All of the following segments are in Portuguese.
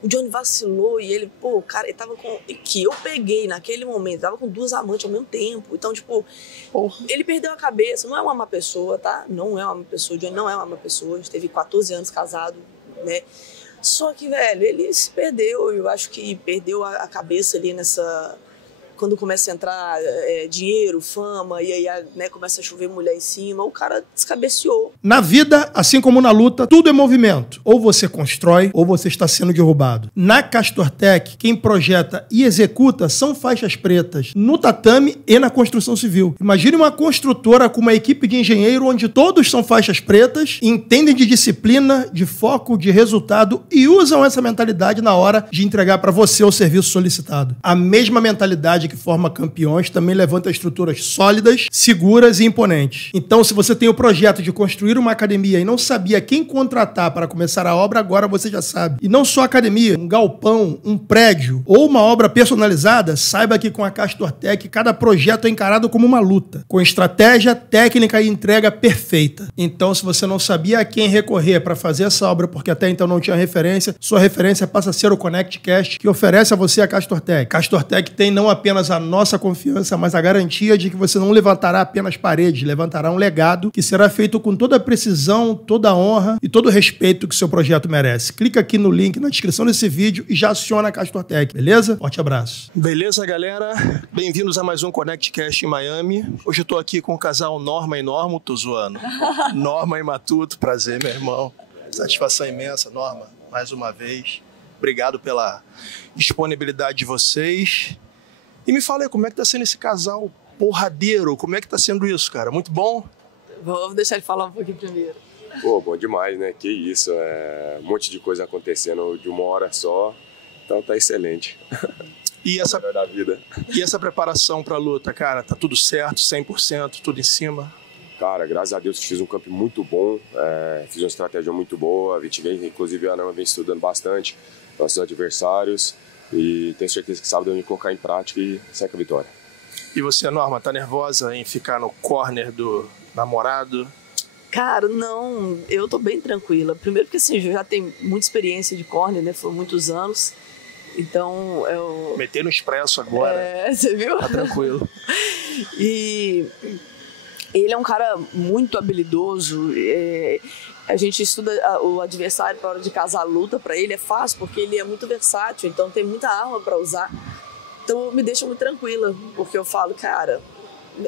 O Johnny vacilou e ele, pô, cara, ele tava com... Que eu peguei naquele momento, tava com 2 amantes ao mesmo tempo. Então, tipo, ele perdeu a cabeça. Não é uma má pessoa, tá? Não é uma má pessoa. O Johnny não é uma má pessoa. A gente teve 14 anos casado, né? Só que, velho, ele se perdeu. Eu acho que perdeu a cabeça ali nessa... Quando começa a entrar dinheiro, fama, e aí né, começa a chover mulher em cima, o cara descabeceou. Na vida, assim como na luta, tudo é movimento. Ou você constrói, ou você está sendo derrubado. Na Castortech, quem projeta e executa são faixas pretas no tatame e na construção civil. Imagine uma construtora com uma equipe de engenheiro onde todos são faixas pretas, entendem de disciplina, de foco, de resultado e usam essa mentalidade na hora de entregar para você o serviço solicitado. A mesma mentalidade que forma campeões também levanta estruturas sólidas, seguras e imponentes. Então, se você tem o projeto de construir uma academia e não sabia quem contratar para começar a obra, agora você já sabe. E não só academia, um galpão, um prédio ou uma obra personalizada, saiba que com a Castortech cada projeto é encarado como uma luta, com estratégia, técnica e entrega perfeita. Então, se você não sabia a quem recorrer para fazer essa obra, porque até então não tinha referência, sua referência passa a ser o ConnectCast, que oferece a você a Castortech. Castortech tem não apenas a nossa confiança, mas a garantia de que você não levantará apenas paredes, levantará um legado que será feito com toda a precisão, toda a honra e todo o respeito que seu projeto merece. Clica aqui no link na descrição desse vídeo e já aciona a Castortech, beleza? Forte abraço. Beleza, galera? Bem-vindos a mais um ConnectCast em Miami. Hoje eu tô aqui com o casal Norma e Normo, tô zoando. Norma e Matuto, prazer, meu irmão. Satisfação imensa, Norma, mais uma vez. Obrigado pela disponibilidade de vocês. E me fala aí, como é que tá sendo esse casal porradeiro? Como é que tá sendo isso, cara? Muito bom? Vou deixar ele falar um pouquinho primeiro. Pô, bom demais, né? Que isso, um monte de coisa acontecendo de uma hora só. Então tá excelente. E essa, da vida. E essa preparação pra luta, cara? Tá tudo certo, 100%, tudo em cima? Cara, graças a Deus fiz um camp muito bom, fiz uma estratégia muito boa, inclusive a Norma vem estudando bastante nossos adversários. E tenho certeza que sábado eu vou me colocar em prática e sair com a vitória. E você, Norma, tá nervosa em ficar no corner do namorado? Cara, não, eu tô bem tranquila. Primeiro porque assim, eu já tenho muita experiência de corner, né? Foram muitos anos. Então eu... Meter no expresso agora. Você viu? Tá tranquilo. E ele é um cara muito habilidoso. A gente estuda o adversário para hora de casar a luta, para ele é fácil, porque ele é muito versátil, então tem muita arma para usar. Então me deixa muito tranquila, porque eu falo, cara,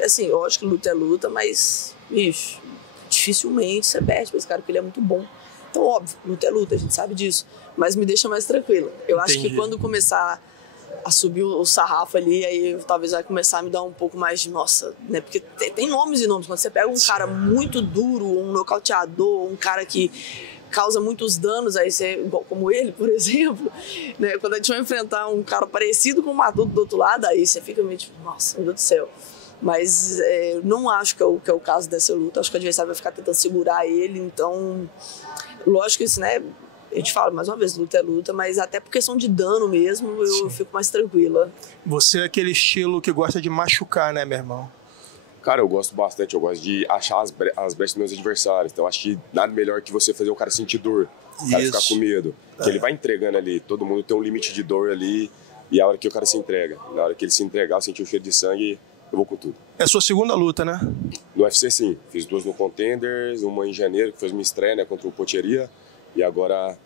assim, lógico que luta é luta, mas, bicho, dificilmente você perde pra esse cara, porque ele é muito bom. Então, óbvio, luta é luta, a gente sabe disso, mas me deixa mais tranquila. Eu acho que quando começar a subir o sarrafo ali, aí talvez vai começar a me dar um pouco mais de, nossa, né? Porque tem nomes e nomes. Quando você pega um cara muito duro, um nocauteador, um cara que causa muitos danos, aí você, igual como ele, por exemplo, né? Quando a gente vai enfrentar um cara parecido com o Matuto do outro lado, aí você fica meio tipo, nossa, meu Deus do céu. Mas não acho que é o caso dessa luta. Acho que o adversário vai ficar tentando segurar ele, então, lógico que isso, né? A gente fala, mais uma vez, luta é luta, mas até por questão de dano mesmo, eu fico mais tranquila. Você é aquele estilo que gosta de machucar, né, meu irmão? Cara, eu gosto bastante, eu gosto de achar as brechas dos meus adversários. Então, acho que nada melhor que você fazer o cara sentir dor, o cara ficar com medo. Porque ele vai entregando ali, todo mundo tem um limite de dor ali, e a hora que o cara se entrega. Na hora que ele se entregar, eu sentir o cheiro de sangue, eu vou com tudo. É a sua segunda luta, né? No UFC, sim. Fiz 2 no Contenders, uma em janeiro, que foi minha estreia, né, contra o Potieria. E agora,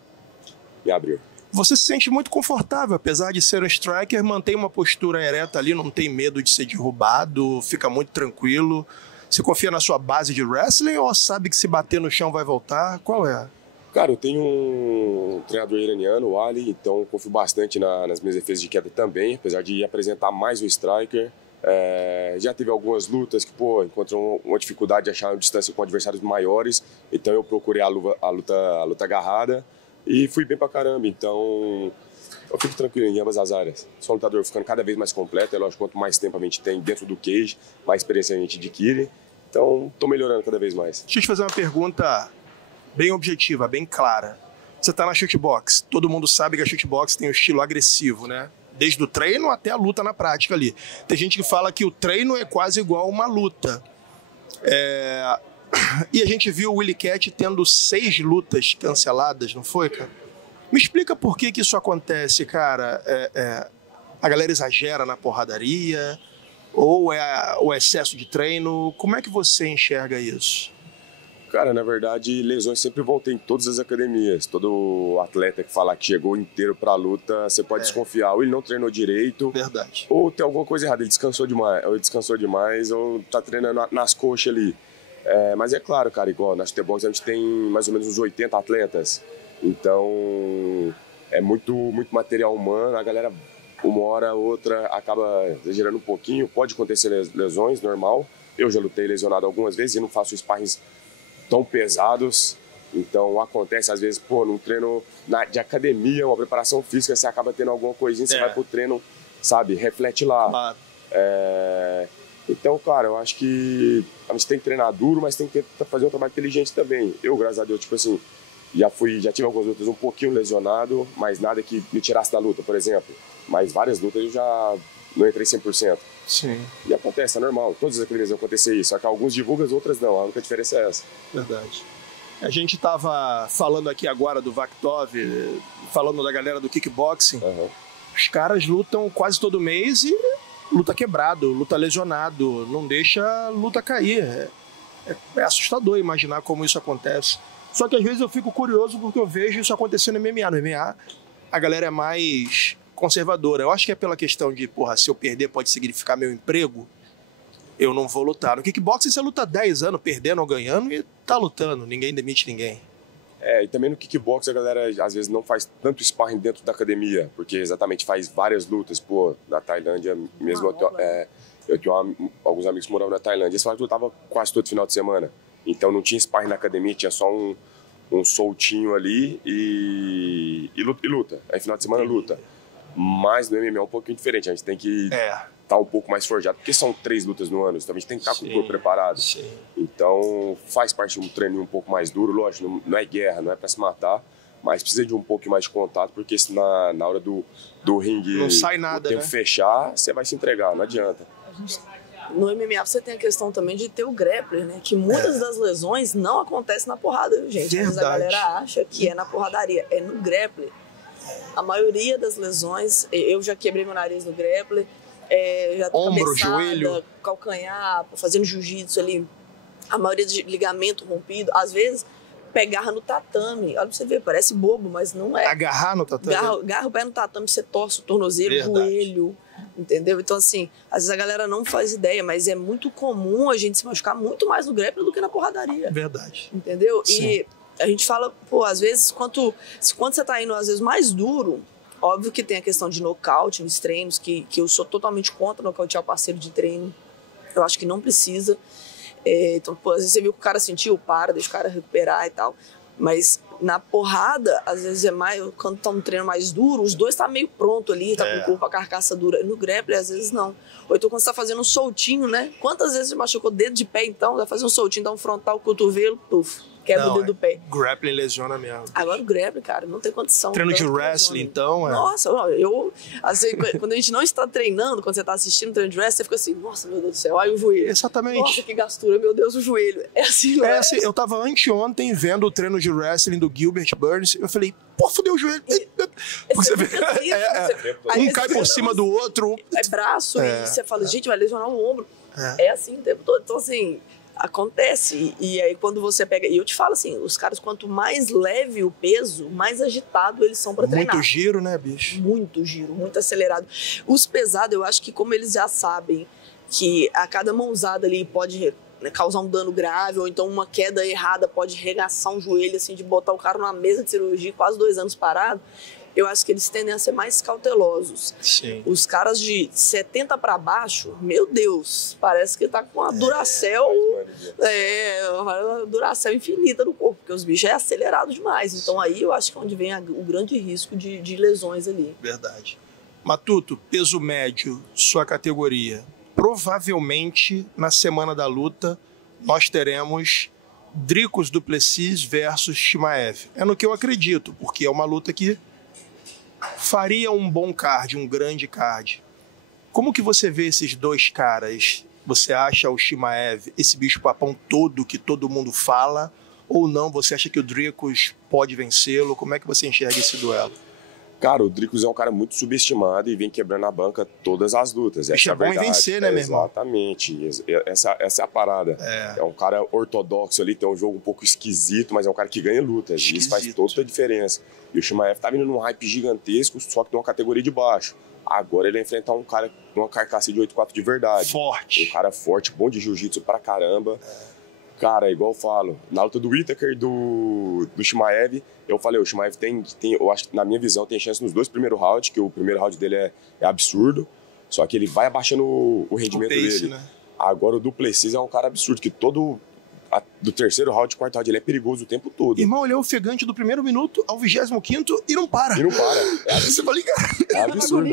em abril. Você se sente muito confortável, apesar de ser um striker, mantém uma postura ereta ali, não tem medo de ser derrubado, fica muito tranquilo. Você confia na sua base de wrestling ou sabe que se bater no chão vai voltar? Qual é? Cara, eu tenho um treinador iraniano, o Ali, então confio bastante nas minhas defesas de queda também, apesar de apresentar mais o striker. Já teve algumas lutas que, encontrou uma dificuldade de achar uma distância com adversários maiores, então eu procurei a luta agarrada e fui bem pra caramba, então eu fico tranquilo em ambas as áreas. Sou um lutador ficando cada vez mais completo, é lógico, quanto mais tempo a gente tem dentro do cage, mais experiência a gente adquire, então tô melhorando cada vez mais. Deixa eu te fazer uma pergunta bem objetiva, bem clara. Você tá na shootbox, todo mundo sabe que a shootbox tem um estilo agressivo, né? Desde o treino até a luta na prática ali. Tem gente que fala que o treino é quase igual a uma luta. E a gente viu o Willy Cat tendo 6 lutas canceladas, não foi, cara? Me explica por que isso acontece, cara. A galera exagera na porradaria? Ou é o excesso de treino? Como é que você enxerga isso? Cara, na verdade, lesões sempre vão ter em todas as academias. Todo atleta que falar que chegou inteiro pra luta, você pode desconfiar. Ou ele não treinou direito. Verdade. Ou tem alguma coisa errada. Ele descansou demais, ou tá treinando nas coxas ali. Mas é claro, cara, igual na Chutebox a gente tem mais ou menos uns 80 atletas. Então, é muito material humano. A galera, uma hora, outra, acaba exagerando um pouquinho. Pode acontecer lesões, normal. Eu já lutei lesionado algumas vezes e não faço sparrings tão pesados. Então, acontece, às vezes, num treino de academia, uma preparação física, você acaba tendo alguma coisinha, você vai pro treino, sabe, reflete lá. Então, cara, eu acho que a gente tem que treinar duro, mas tem que fazer um trabalho inteligente também. Eu, graças a Deus, tipo assim, já tive algumas lutas um pouquinho lesionado, mas nada que me tirasse da luta, por exemplo. Mas várias lutas eu já não entrei 100%. Sim. E acontece, é normal. Todas as academias vão acontecer isso. Só que alguns divulgam, outras não. A única diferença é essa. Verdade. A gente estava falando aqui agora do Vaktov, falando da galera do kickboxing. Uhum. Os caras lutam quase todo mês e luta quebrado, luta lesionado, não deixa a luta cair. É assustador imaginar como isso acontece. Só que às vezes eu fico curioso porque eu vejo isso acontecendo no MMA. No MMA, a galera é mais conservadora. Eu acho que é pela questão de, se eu perder pode significar meu emprego, eu não vou lutar. No kickboxing você luta 10 anos, perdendo ou ganhando, e tá lutando, ninguém demite ninguém. E também no kickboxing a galera às vezes não faz tanto sparring dentro da academia, porque exatamente faz várias lutas. Na Tailândia mesmo, eu tenho alguns amigos que moravam na Tailândia, eles falaram que lutava quase todo final de semana. Então não tinha sparring na academia, tinha só um soltinho ali e luta. Aí final de semana luta. Mas no MMA é um pouquinho diferente, a gente tem que estar um pouco mais forjado, porque são 3 lutas no ano, então a gente tem que estar com o corpo preparado. Sim. Então faz parte de um treino um pouco mais duro, lógico, não é guerra, não é para se matar, mas precisa de um pouco mais de contato, porque se na hora do ringue não sai nada, o tempo fechar, você vai se entregar, não adianta. No MMA você tem a questão também de ter o grappler, né? Que muitas das lesões não acontecem na porrada, viu, gente? Mas a galera acha que é na porradaria, é no grappler. A maioria das lesões, eu já quebrei meu nariz no grappler, já ombro, cabeçada, joelho, calcanhar, fazendo jiu-jitsu ali, a maioria de ligamento rompido, às vezes pegar no tatame, olha pra você ver, parece bobo, mas não é. Agarrar no tatame? Agarra o pé no tatame, você torce o tornozelo, o joelho, entendeu? Então assim, às vezes a galera não faz ideia, mas é muito comum a gente se machucar muito mais no grappler do que na porradaria. Verdade. Entendeu? Sim. E a gente fala, às vezes, quando você tá indo, às vezes, mais duro, óbvio que tem a questão de nocaute nos treinos, que eu sou totalmente contra nocautear o parceiro de treino. Eu acho que não precisa. Então, às vezes você viu que o cara sentiu, deixa o cara recuperar e tal. Mas na porrada, às vezes é mais, quando tá um treino mais duro, os dois tá meio pronto ali, tá com o corpo, a carcaça dura. No grappler, às vezes não. Ou então quando você tá fazendo um soltinho, né? Quantas vezes você machucou o dedo de pé, então? Vai fazer um soltinho, dá um frontal, cotovelo, quebra o dedo do pé. Grappling lesiona mesmo. Agora o grappling, cara, não tem condição. Treino de wrestling, então, Nossa, assim, quando a gente não está treinando, quando você está assistindo treino de wrestling, você fica assim, nossa, meu Deus do céu, olha o joelho. Exatamente. Nossa, que gastura, meu Deus, o joelho. É assim, não é? Assim, eu tava anteontem vendo o treino de wrestling do Gilbert Burns, eu falei, fudeu o joelho. Você fica triste, um cai por cima do outro. É braço, e você fala, gente, vai lesionar o ombro. É assim o tempo todo. Então, assim, acontece. E aí, quando você pega... E eu te falo assim, os caras, quanto mais leve o peso, mais agitado eles são pra treinar. Muito giro, né, bicho? Muito giro, muito acelerado. Os pesados, eu acho que como eles já sabem que a cada mãozada ali pode causar um dano grave, ou então uma queda errada pode regaçar um joelho, assim, de botar o cara numa mesa de cirurgia quase 2 anos parado, eu acho que eles tendem a ser mais cautelosos. Sim. Os caras de 70 para baixo, meu Deus, parece que tá com uma Duracell, uma Duracell infinita no corpo, porque os bichos é acelerado demais. Então aí eu acho que é onde vem o grande risco de lesões ali. Verdade. Matuto, peso médio, sua categoria. Provavelmente, na semana da luta, nós teremos Dricus du Plessis versus Chimaev. É no que eu acredito, porque é uma luta que faria um bom card, um grande card. Como que você vê esses dois caras? Você acha o Chimaev esse bicho papão todo que todo mundo fala? ou não? Você acha que o Dricus pode vencê-lo? Como é que você enxerga esse duelo? Cara, o Dricus é um cara muito subestimado e vem quebrando a banca todas as lutas. Essa é bom em vencer, né, meu irmão? Exatamente. Essa é a parada. É um cara ortodoxo ali, tem um jogo um pouco esquisito, mas é um cara que ganha lutas. E isso faz toda a diferença. E o Chimaev tá vindo num hype gigantesco, só que tem uma categoria de baixo. Agora ele vai enfrentar um cara com uma carcaça de 8-4 de verdade. Forte. Um cara forte, bom de jiu-jitsu pra caramba. Cara, igual eu falo, na luta do Whittaker e do Chimaev, eu falei, o Chimaev tem, eu acho que na minha visão tem chance nos 2 primeiros rounds, que o primeiro round dele é absurdo, só que ele vai abaixando o rendimento dele. Né? Agora o Du Plessis é um cara absurdo, que do terceiro round, quarto round, ele é perigoso o tempo todo. Irmão, ele é ofegante do primeiro minuto ao 25º e não para. Você vai ligar. É absurdo.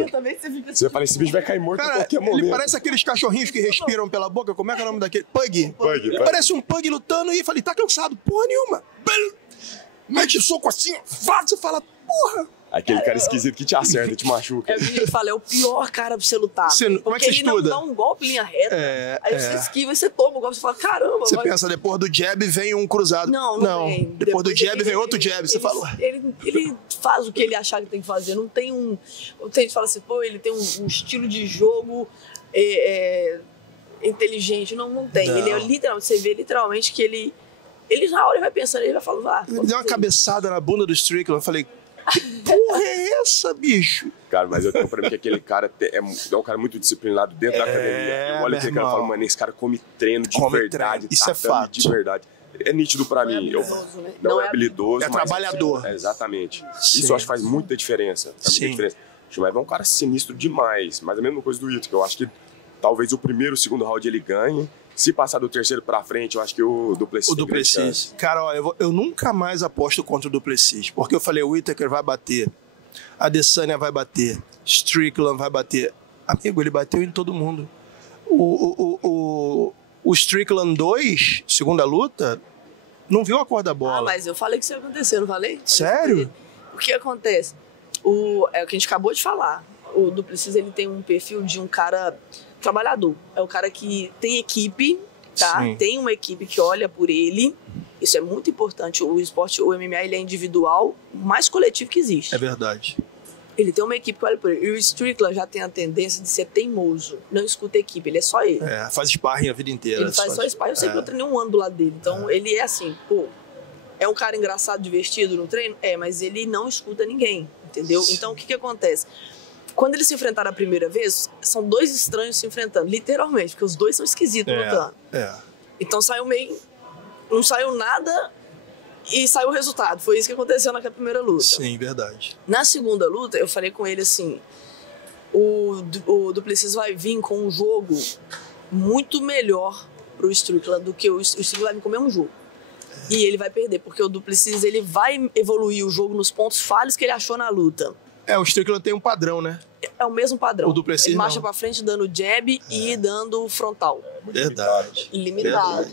Você fala, esse bicho vai cair morto a qualquer momento. Ele parece aqueles cachorrinhos que respiram pela boca. Como é que é o nome daquele? Pug. Ele parece um pug lutando e falei, tá cansado? Porra nenhuma. Mete soco assim, você fala, porra. Aquele cara esquisito que te acerta, te machuca. Eu falei, é o pior cara pra você lutar. Como é que você estuda? Ele não dá um golpe em linha reta. Aí você esquiva e você toma o golpe. Você fala, caramba. Você pensa, depois do jab vem um cruzado. Não vem. Depois do jab vem outro jab. Você fala... Ele faz o que ele achar que tem que fazer. Não tem um... Tem gente que fala assim, pô, ele tem um estilo de jogo inteligente. Não tem. Ele é literalmente... Você vê literalmente que ele na hora vai pensando, ele vai falando, ele deu uma cabeçada na bunda do Strickland. Eu falei, que porra é essa, bicho? Cara, mas eu tenho pra mim que aquele cara é um cara muito disciplinado dentro da academia. Eu olho aquele cara e falo, mano, esse cara come treino de verdade. Isso é fato. De verdade. É nítido pra mim. Não é habilidoso. É trabalhador. Exatamente. Sim. Isso eu acho que faz muita diferença. O Chimaev é um cara sinistro demais. Mas a mesma coisa do Ito, que eu acho que talvez o primeiro, o segundo round ele ganhe. Se passar do terceiro pra frente, eu acho que o Du Plessis. O Du Plessis. Cara, olha, eu nunca mais aposto contra o Du Plessis. Porque eu falei, o Whittaker vai bater. A Adesanya vai bater. Strickland vai bater. Amigo, ele bateu em todo mundo. O Strickland 2, segunda luta, não viu a cor da bola. Mas eu falei que isso ia acontecer, não falei? Sério? O que acontece? É o que a gente acabou de falar. O Du Plessis, ele tem um perfil de um cara trabalhador. É o cara que tem equipe, tá? Sim. Tem uma equipe que olha por ele. Isso é muito importante. O esporte, o MMA, ele é individual, mais coletivo que existe. É verdade. Ele tem uma equipe que olha por ele. E o Strickland já tem a tendência de ser teimoso. Não escuta a equipe, ele é só ele. Faz sparring a vida inteira. Ele faz só sparring. Eu sei que eu treinei um ano do lado dele. Então, ele é assim, pô... É um cara engraçado, divertido no treino? Mas ele não escuta ninguém, entendeu? Sim. Então, o que acontece? Quando eles se enfrentaram a primeira vez, são 2 estranhos se enfrentando, literalmente, porque os 2 são esquisitos lutando. Então saiu meio... Não saiu nada e saiu o resultado. Foi isso que aconteceu naquela primeira luta. Sim, verdade. Na segunda luta, eu falei com ele assim, o Du Plessis vai vir com um jogo muito melhor pro Strickland do que o Strickland vai vir com o mesmo jogo. E ele vai perder, porque o Du Plessis, ele vai evoluir o jogo nos pontos falhos que ele achou na luta. O Strickland tem um padrão, né? É o mesmo padrão. O Du Plessis ele marcha pra frente dando jab e dando frontal. Verdade. Limitado.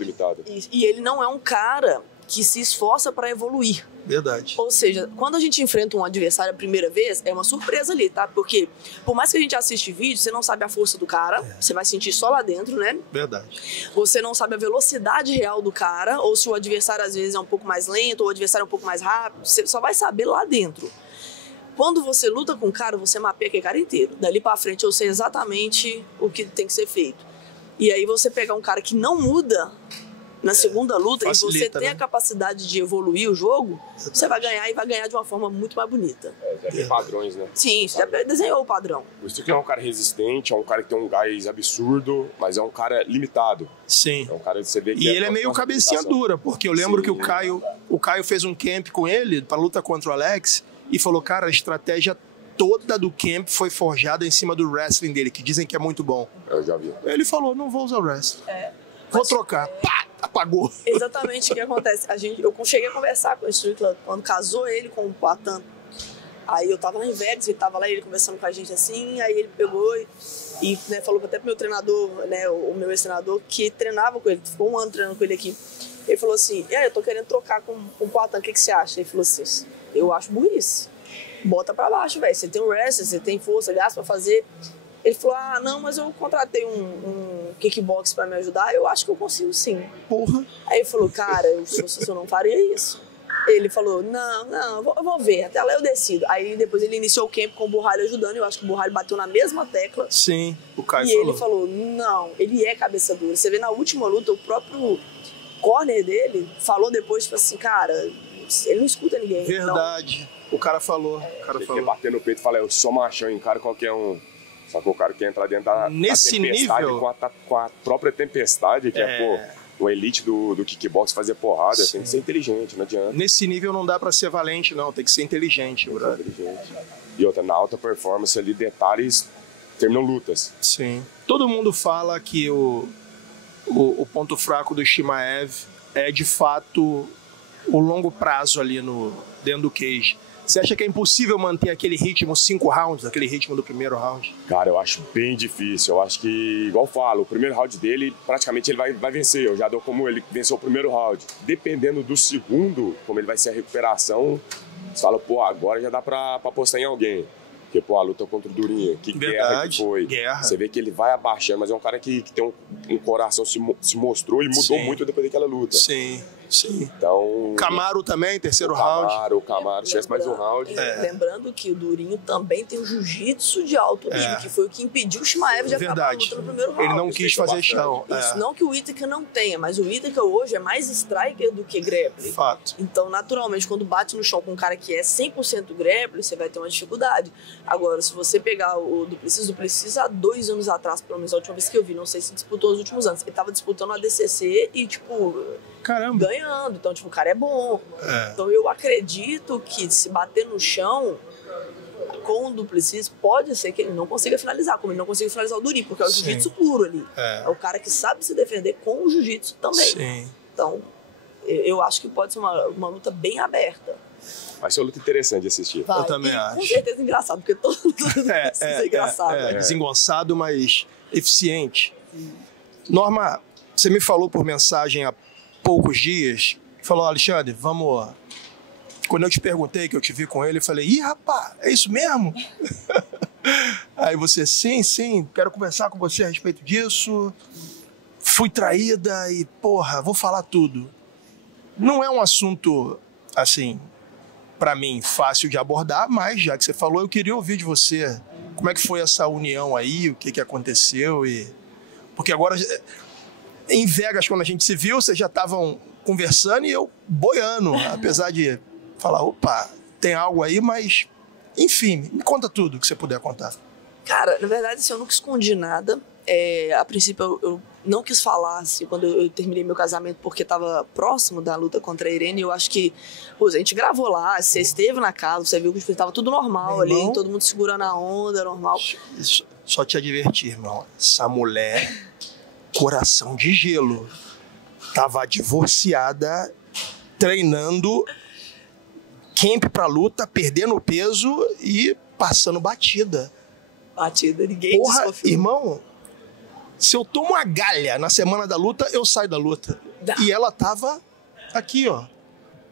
E ele não é um cara que se esforça pra evoluir. Verdade. Ou seja, quando a gente enfrenta um adversário a primeira vez, é uma surpresa ali, tá? Porque por mais que a gente assiste vídeo, você não sabe a força do cara, você vai sentir só lá dentro, né? Verdade. Você não sabe a velocidade real do cara, ou se o adversário às vezes é um pouco mais lento, ou o adversário é um pouco mais rápido, você só vai saber lá dentro. Quando você luta com o cara, você mapeia aquele cara inteiro. Dali pra frente eu sei exatamente o que tem que ser feito. E aí você pegar um cara que não muda na segunda luta facilita, e você tem a capacidade de evoluir o jogo, você vai ganhar e vai ganhar de uma forma muito mais bonita. Já tem padrões, né? Sim, você já desenhou o padrão. O Strickland é um cara resistente, é um cara que tem um gás absurdo, mas é um cara limitado. Sim. É um cara que você vê que ele é meio cabecinha dura, porque eu lembro que o Caio fez um camp com ele pra luta contra o Alex e falou, cara, a estratégia toda do camp foi forjada em cima do wrestling dele, que dizem que é muito bom. Eu já vi. Ele falou, não vou usar o wrestling. Vou trocar. Pá! Apagou. Exatamente o que acontece. Eu cheguei a conversar com o Strickland quando casou ele com o Poatan. Aí eu tava lá em Vegas, ele tava lá, ele conversando com a gente assim, aí ele pegou e né, falou até pro meu treinador, né, o meu ex-treinador, que treinava com ele, ficou um ano treinando com ele aqui. Ele falou assim, eu tô querendo trocar com o Poatan, o que você acha? Ele falou assim, eu acho burrice. Bota pra baixo, velho. Você tem um wrestling, você tem força, gás pra fazer. Ele falou, não, mas eu contratei um kickbox pra me ajudar, eu acho que eu consigo sim. Porra. Aí ele falou, cara, se fosse eu não faria isso. Ele falou, não, eu vou ver, até lá eu decido. Aí depois ele iniciou o camp com o Burralho ajudando, eu acho que o Burralho bateu na mesma tecla. Sim, o Caio falou. E ele falou, não, ele é cabeça dura. Você vê na última luta, o próprio corner dele falou depois, tipo assim, cara, ele não escuta ninguém. Verdade, então, o cara falou. Ele quer bater no peito e falar, eu sou machão, encaro qualquer um. Só que o cara quer entrar dentro da tempestade nível, com a própria tempestade, que o elite do kickbox fazer porrada. Sim. Tem que ser inteligente, não adianta. Nesse nível não dá pra ser valente, não. Tem que ser inteligente, brother. E outra, na alta performance ali, detalhes terminam lutas. Sim. Todo mundo fala que o ponto fraco do Chimaev é, de fato, o longo prazo ali dentro do cage. Você acha que é impossível manter aquele ritmo 5 rounds, aquele ritmo do primeiro round? Cara, eu acho bem difícil. Eu acho que, igual eu falo, o primeiro round dele, praticamente ele vai vencer. Eu já dou como ele venceu o primeiro round. Dependendo do segundo, como ele vai ser a recuperação, você fala, pô, agora já dá pra apostar em alguém. Porque, pô, a luta contra o Durinho, que guerra que foi. Guerra. Você vê que ele vai abaixando, mas é um cara que tem um coração, se mostrou e mudou muito depois daquela luta. Sim. Sim. Então, Camaro também, terceiro round. O Camaro, se tivesse mais um round. Lembrando que o Durinho também tem o jiu-jitsu de alto nível, que foi o que impediu o Chimaev de acabar a luta no primeiro round. Ele não quis fazer chão. Isso, não que o Whittaker não tenha, mas o Whittaker hoje é mais striker do que grappling. Fato. Então, naturalmente, quando bate no chão com um cara que é 100% grappling, você vai ter uma dificuldade. Agora, se você pegar o Duplessis há 2 anos atrás, pelo menos a última vez que eu vi, não sei se disputou os últimos anos, ele tava disputando a DCC e, tipo... Caramba. Ganhando, então tipo, o cara é bom. Então eu acredito que se bater no chão com o Duplessis, pode ser que ele não consiga finalizar, como ele não consiga finalizar o Durinho, porque é o jiu-jitsu puro ali. É o cara que sabe se defender com o jiu-jitsu também. Sim. Então eu acho que pode ser uma luta bem aberta. Vai ser uma luta interessante de assistir. Eu também acho. Com certeza engraçado, porque todo mundo é engraçado. Desengonçado, mas eficiente. Norma, você me falou por mensagem há poucos dias, falou, Alexandre, vamos... Quando eu te perguntei, que eu te vi com ele, eu falei, ih, rapaz, é isso mesmo? Aí você, sim, quero conversar com você a respeito disso, fui traída e, porra, vou falar tudo. Não é um assunto, assim, pra mim, fácil de abordar, mas já que você falou, eu queria ouvir de você como é que foi essa união aí, o que aconteceu e... Porque agora... Em Vegas, quando a gente se viu, vocês já estavam conversando e eu boiando, apesar de falar, opa, tem algo aí, mas, enfim, me conta tudo que você puder contar. Cara, na verdade, assim, eu nunca escondi nada. A princípio, eu não quis falar, assim, quando eu terminei meu casamento, porque estava próximo da luta contra a Irene. Eu acho que, pô, a gente gravou lá, você esteve na casa, você viu que estava tudo normal ali, todo mundo segurando a onda, normal. Só te advertir, irmão, essa mulher... Coração de gelo. Tava divorciada, treinando, camp pra luta, perdendo peso e passando batida. Ninguém desconfiou. Irmão, se eu tomo uma galha na semana da luta, eu saio da luta. E ela tava aqui, ó.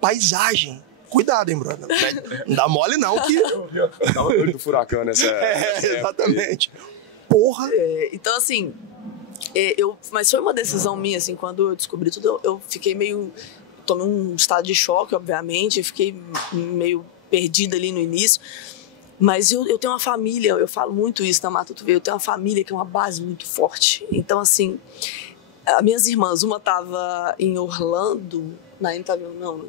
Paisagem. Cuidado, hein, brother. Não dá mole não que... Tava olho do furacão nessa... exatamente. Porra. Então, assim... mas foi uma decisão minha, assim, quando eu descobri tudo, eu fiquei meio... Tomei um estado de choque, obviamente, fiquei meio perdida ali no início, mas eu tenho uma família, eu falo muito isso na Matuto Veio, eu tenho uma família que é uma base muito forte. Então, assim, as minhas irmãs, uma estava em Orlando,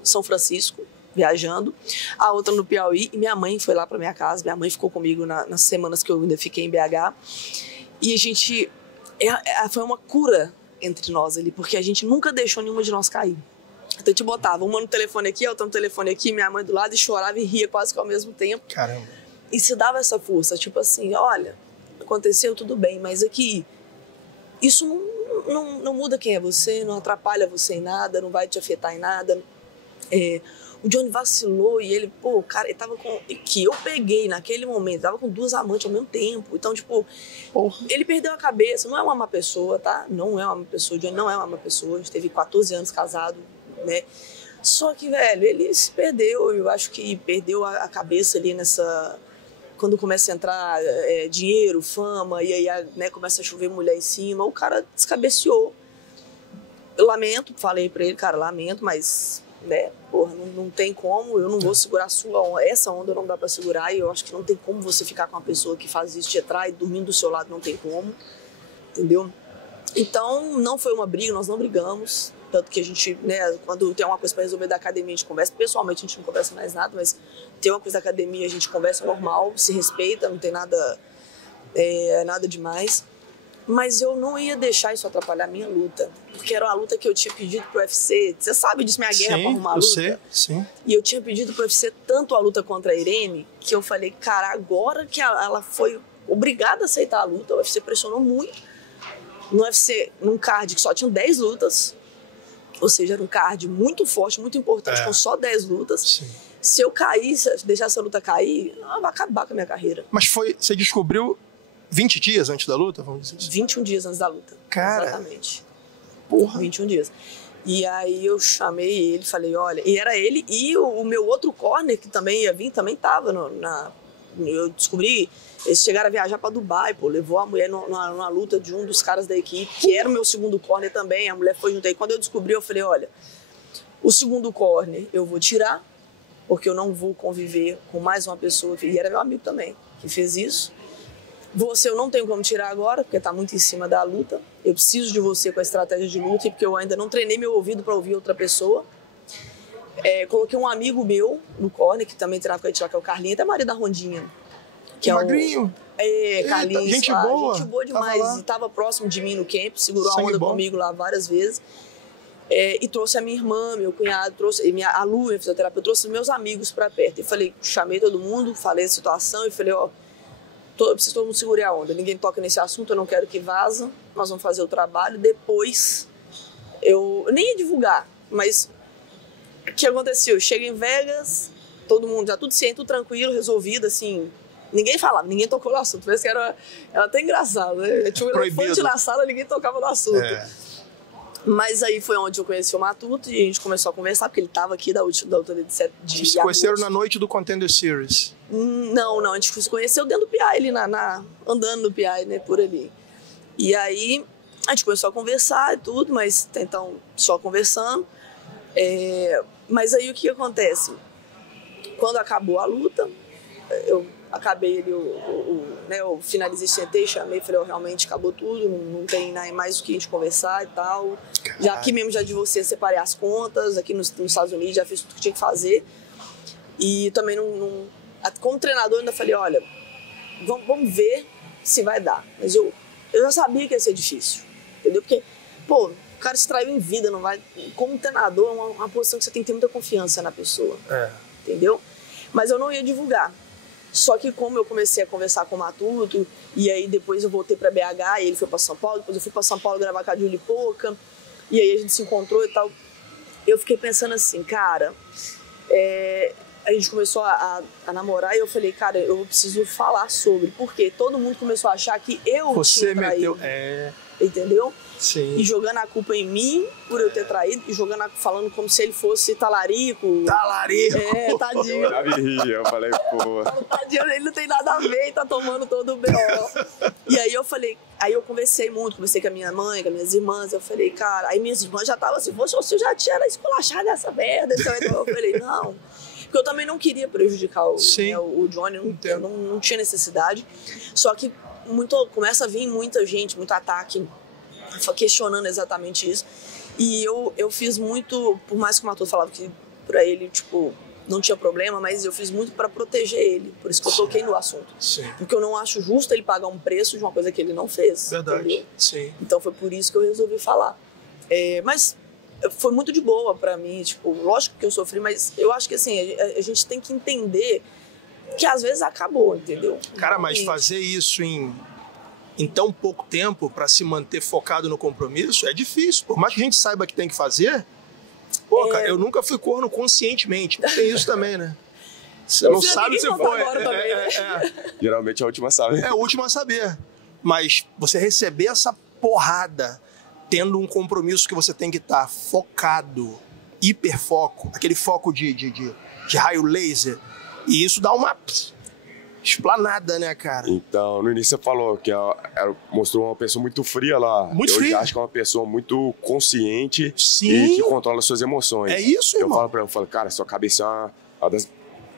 São Francisco, viajando, a outra no Piauí, e minha mãe foi lá para minha casa, minha mãe ficou comigo nas semanas que eu ainda fiquei em BH, e a gente... Foi uma cura entre nós ali, porque a gente nunca deixou nenhuma de nós cair. Então a gente botava uma no telefone aqui, outra no telefone aqui, minha mãe do lado, e chorava e ria quase que ao mesmo tempo. Caramba. E se dava essa força, tipo assim, olha, aconteceu, tudo bem, mas aqui, isso não muda quem é você, não atrapalha você em nada, não vai te afetar em nada. O Johnny vacilou e ele, o cara, ele tava com... Que eu peguei naquele momento, tava com 2 amantes ao mesmo tempo. Então, tipo, ele perdeu a cabeça. Não é uma má pessoa, tá? Não é uma má pessoa. O Johnny não é uma má pessoa. A gente teve 14 anos casado, né? Só que, velho, ele se perdeu. Eu acho que perdeu a cabeça ali quando começa a entrar dinheiro, fama, e aí né, começa a chover mulher em cima, o cara descabeceou. Eu lamento, falei pra ele, cara, lamento, mas, né, porra, não tem como, eu não vou segurar essa onda não dá pra segurar, e eu acho que não tem como você ficar com uma pessoa que faz isso, te atrai, dormindo do seu lado, não tem como, entendeu? Então, não foi uma briga, nós não brigamos, tanto que a gente, né, quando tem uma coisa pra resolver da academia, a gente conversa, pessoalmente a gente não conversa mais nada, mas tem uma coisa da academia, a gente conversa normal, se respeita, não tem nada demais. Mas eu não ia deixar isso atrapalhar a minha luta, porque era uma luta que eu tinha pedido pro UFC. Você sabe disso, minha guerra pra arrumar a luta? Sei, sim. E eu tinha pedido pro UFC tanto a luta contra a Irene, que eu falei, cara, agora que ela foi obrigada a aceitar a luta, o UFC pressionou muito. No UFC, num card que só tinha 10 lutas, ou seja, era um card muito forte, muito importante, com só 10 lutas. Sim. Se eu cair, se eu deixar essa luta cair, ela vai acabar com a minha carreira. Mas você descobriu 20 dias antes da luta, vamos dizer assim? 21 dias antes da luta. Cara. Exatamente. Porra. 21 dias. E aí eu chamei ele, falei, olha... E era ele e o meu outro corner, que também ia vir, também tava eu descobri... Eles chegaram a viajar pra Dubai, pô. Levou a mulher numa luta de um dos caras da equipe, que era o meu segundo corner também. A mulher foi junto aí. Quando eu descobri, eu falei, olha... O segundo corner eu vou tirar, porque eu não vou conviver com mais uma pessoa... E era meu amigo também, que fez isso. Você eu não tenho como tirar agora, porque tá muito em cima da luta. Eu preciso de você com a estratégia de luta, e porque eu ainda não treinei meu ouvido para ouvir outra pessoa. Coloquei um amigo meu no corner, que também treinava com a gente lá, que é o Carlinhos, até marido da Rondinha. Que magrinho. Carlinhos. Gente boa. Gente boa demais. Tava lá. E tava próximo de mim no camp, segurou Sangue a onda bom. comigo lá várias vezes. E trouxe a minha irmã, meu cunhado, a Lu, minha fisioterapeuta, trouxe meus amigos para perto. E falei, chamei todo mundo, falei a situação e falei, ó... Preciso todo mundo segurar a onda, ninguém toca nesse assunto, eu não quero que vaza, nós vamos fazer o trabalho, depois eu nem ia divulgar, mas o que aconteceu? Eu chego em Vegas, todo mundo já tudo ciente, tudo tranquilo, resolvido, assim, ninguém falava, ninguém tocou no assunto, parece que era até engraçado, né? Tinha um elefante na sala, ninguém tocava no assunto. Mas aí foi onde eu conheci o Matuto e a gente começou a conversar, porque ele estava aqui da luta de 7 de Vocês se conheceram na noite do Contender Series? Não, a gente se conheceu dentro do PI, ali andando no PI, né, por ali. E aí a gente começou a conversar e tudo, mas até então só conversando. Mas aí o que acontece? Quando acabou a luta, eu acabei ali, eu finalizei, sentei, chamei, falei, realmente acabou tudo, não tem mais o que a gente conversar e tal. Caralho. Já aqui mesmo, já de você, separei as contas, aqui nos Estados Unidos, já fiz tudo que tinha que fazer. E também como treinador, eu ainda falei, olha, vamos ver se vai dar. Mas eu já sabia que ia ser difícil, entendeu? Porque, pô, o cara se traiu em vida, não vai... Como treinador, é uma posição que você tem que ter muita confiança na pessoa, entendeu? Mas eu não ia divulgar. Só que como eu comecei a conversar com o Matuto, e aí depois eu voltei pra BH, e ele foi pra São Paulo, depois eu fui pra São Paulo gravar com a Julie Poca, e aí a gente se encontrou e tal. Eu fiquei pensando assim, cara, a gente começou a namorar e eu falei, cara, eu preciso falar sobre, porque todo mundo começou a achar que eu tinha traído. Entendeu? Sim. E jogando a culpa em mim por eu ter traído, e falando como se ele fosse talarico. Talarico! Tadinho. Eu falei, pô. Tadinho, ele não tem nada a ver e tá tomando todo o B.O. E aí eu falei, eu conversei com a minha mãe, com as minhas irmãs, eu falei, cara, aí minhas irmãs já estavam assim, você já tinha esculachado essa merda. Então eu falei, não. Porque eu também não queria prejudicar o Johnny, eu não tinha necessidade. Só que começa a vir muita gente, muito ataque, questionando exatamente isso. E eu fiz muito, por mais que o Matuto falava que pra ele, tipo, não tinha problema, mas eu fiz muito pra proteger ele. Por isso que eu toquei no assunto. Sim. Porque eu não acho justo ele pagar um preço de uma coisa que ele não fez. Verdade, entendeu? sim. Então foi por isso que eu resolvi falar. Mas foi muito de boa pra mim, tipo, lógico que eu sofri, mas eu acho que assim, a gente tem que entender que às vezes acabou, entendeu? Cara, mas fazer isso em tão pouco tempo pra se manter focado no compromisso é difícil. Por mais que a gente saiba que tem que fazer, cara, eu nunca fui corno conscientemente. Tem isso também, né? Você não sabe se foi. Geralmente é a última a saber. É a última a saber. Mas você receber essa porrada tendo um compromisso que você tem que estar focado, hiperfoco, aquele foco de raio laser, e isso dá uma Explanada, né, cara? Então, no início você falou que ela mostrou uma pessoa muito fria lá. Muito eu fria. já acho que é uma pessoa muito consciente Sim. e que controla suas emoções. É isso, eu irmão. falo pra ela, eu falo, cara, sua cabeça é uma das,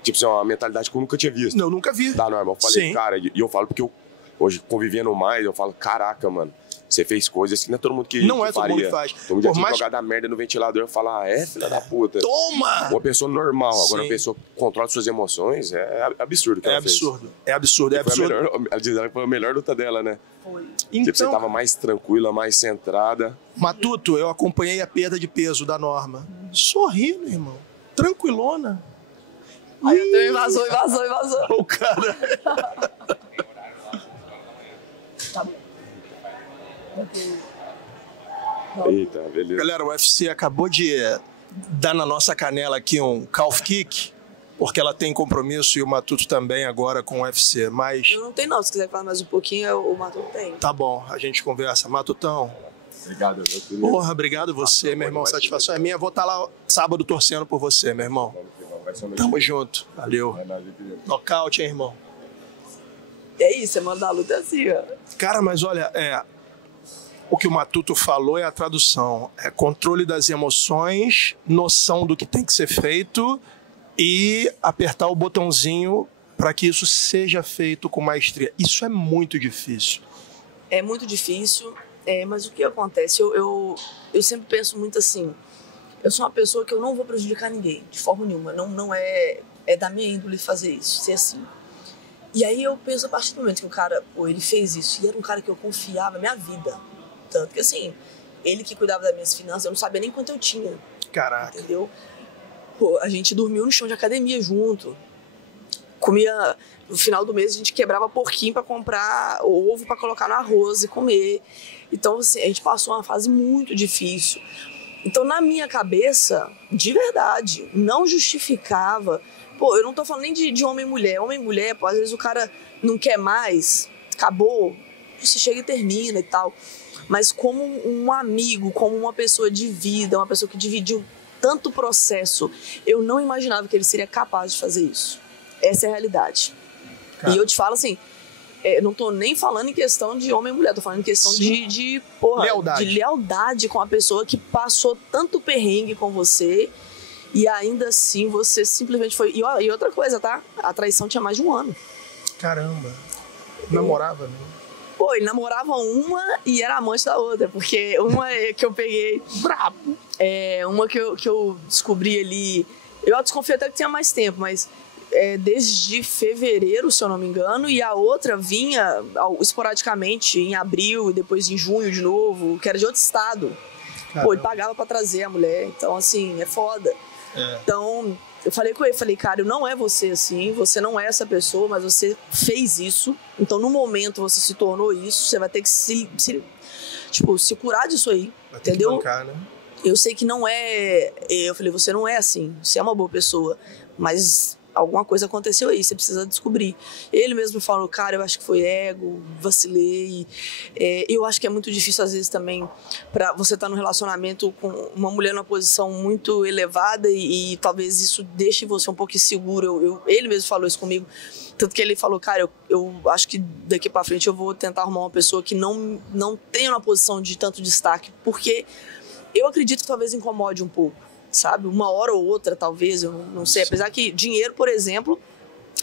tipo, assim, uma mentalidade que eu nunca tinha visto. Eu nunca vi. Da Norma. Eu falei, Sim. cara, e eu falo porque eu, hoje, convivendo mais, eu falo, caraca, mano, você fez coisas que não é todo mundo que Não que é todo faria. mundo que faz. Todo mundo já Por tinha mais- jogado a merda no ventilador e falar, filha da puta. Toma! Uma pessoa normal, agora Sim. uma pessoa que controla suas emoções, é absurdo o que É ela fez. absurdo. É absurdo, é Foi a absurdo. melhor, ela diz que foi a melhor luta dela, né? Foi. Tipo, você Então, tava mais tranquila, mais centrada. Matuto, eu acompanhei a perda de peso da Norma. Sorrindo, irmão. Tranquilona. Aí eu tenho invasou. O cara... Tá bom. Eita, beleza. Galera, o UFC acabou de dar na nossa canela aqui um calf kick, porque ela tem compromisso e o Matuto também agora com o UFC. Mas Eu não tenho não, se quiser falar mais um pouquinho, o Matuto tem. tá bom, a gente conversa. Matutão, Obrigado, meu filho. porra, obrigado você, meu irmão. Satisfação é minha. Vou estar lá sábado torcendo por você, meu irmão. Tamo junto. Valeu. Nocaute, hein, irmão? É isso, você manda a luta assim, ó. Cara, mas olha, o que o Matuto falou é a tradução. É controle das emoções, noção do que tem que ser feito e apertar o botãozinho para que isso seja feito com maestria. Isso é muito difícil. É muito difícil, mas o que acontece? Eu sempre penso muito assim, eu sou uma pessoa que eu não vou prejudicar ninguém, de forma nenhuma. Não é da minha índole fazer isso, ser assim. E aí eu penso, a partir do momento que o cara, ele fez isso, e era um cara que eu confiava na minha vida. Tanto que assim, ele que cuidava das minhas finanças, eu não sabia nem quanto eu tinha, Caraca. entendeu? Pô, a gente dormiu no chão de academia junto. Comia, no final do mês a gente quebrava porquinho pra comprar ovo pra colocar no arroz e comer. Então, assim, a gente passou uma fase muito difícil. Então, na minha cabeça, de verdade, não justificava. Pô, eu não tô falando nem de homem e mulher. Homem e mulher, pô, às vezes o cara não quer mais, acabou, você chega e termina e tal. Mas como um amigo, como uma pessoa de vida, uma pessoa que dividiu tanto processo, eu não imaginava que ele seria capaz de fazer isso. Essa é a realidade. Cara. E eu te falo assim, não tô nem falando em questão de homem e mulher, tô falando em questão Sim. de lealdade com a pessoa que passou tanto perrengue com você e ainda assim você simplesmente foi... E outra coisa, tá? A traição tinha mais de 1 ano. Caramba. Namorava, né? Pô, ele namorava uma e era amante da outra, porque uma que eu peguei... Brabo. Uma que eu descobri ali... Eu desconfio até que tinha mais tempo, mas... desde fevereiro, se eu não me engano, e a outra vinha esporadicamente em abril e depois em junho de novo, que era de outro estado. Caramba. Pô, ele pagava pra trazer a mulher, então assim, é foda. Então, eu falei com ele, cara, não é você assim, você não é essa pessoa, mas você fez isso, então no momento você se tornou isso, você vai ter que se curar disso aí, Vai ter que entendeu? bancar, né? Eu sei que não é... Eu falei, você não é assim, você é uma boa pessoa, mas alguma coisa aconteceu aí, você precisa descobrir. Ele mesmo falou, cara, eu acho que foi ego, vacilei. Eu acho que é muito difícil, às vezes, também, pra você estar num relacionamento com uma mulher numa posição muito elevada e talvez isso deixe você um pouco inseguro. Ele mesmo falou isso comigo. Tanto que ele falou, cara, eu acho que daqui pra frente eu vou tentar arrumar uma pessoa que não tenha uma posição de tanto destaque, porque eu acredito que talvez incomode um pouco, sabe? Uma hora ou outra, talvez, eu não sei. Apesar que dinheiro, por exemplo,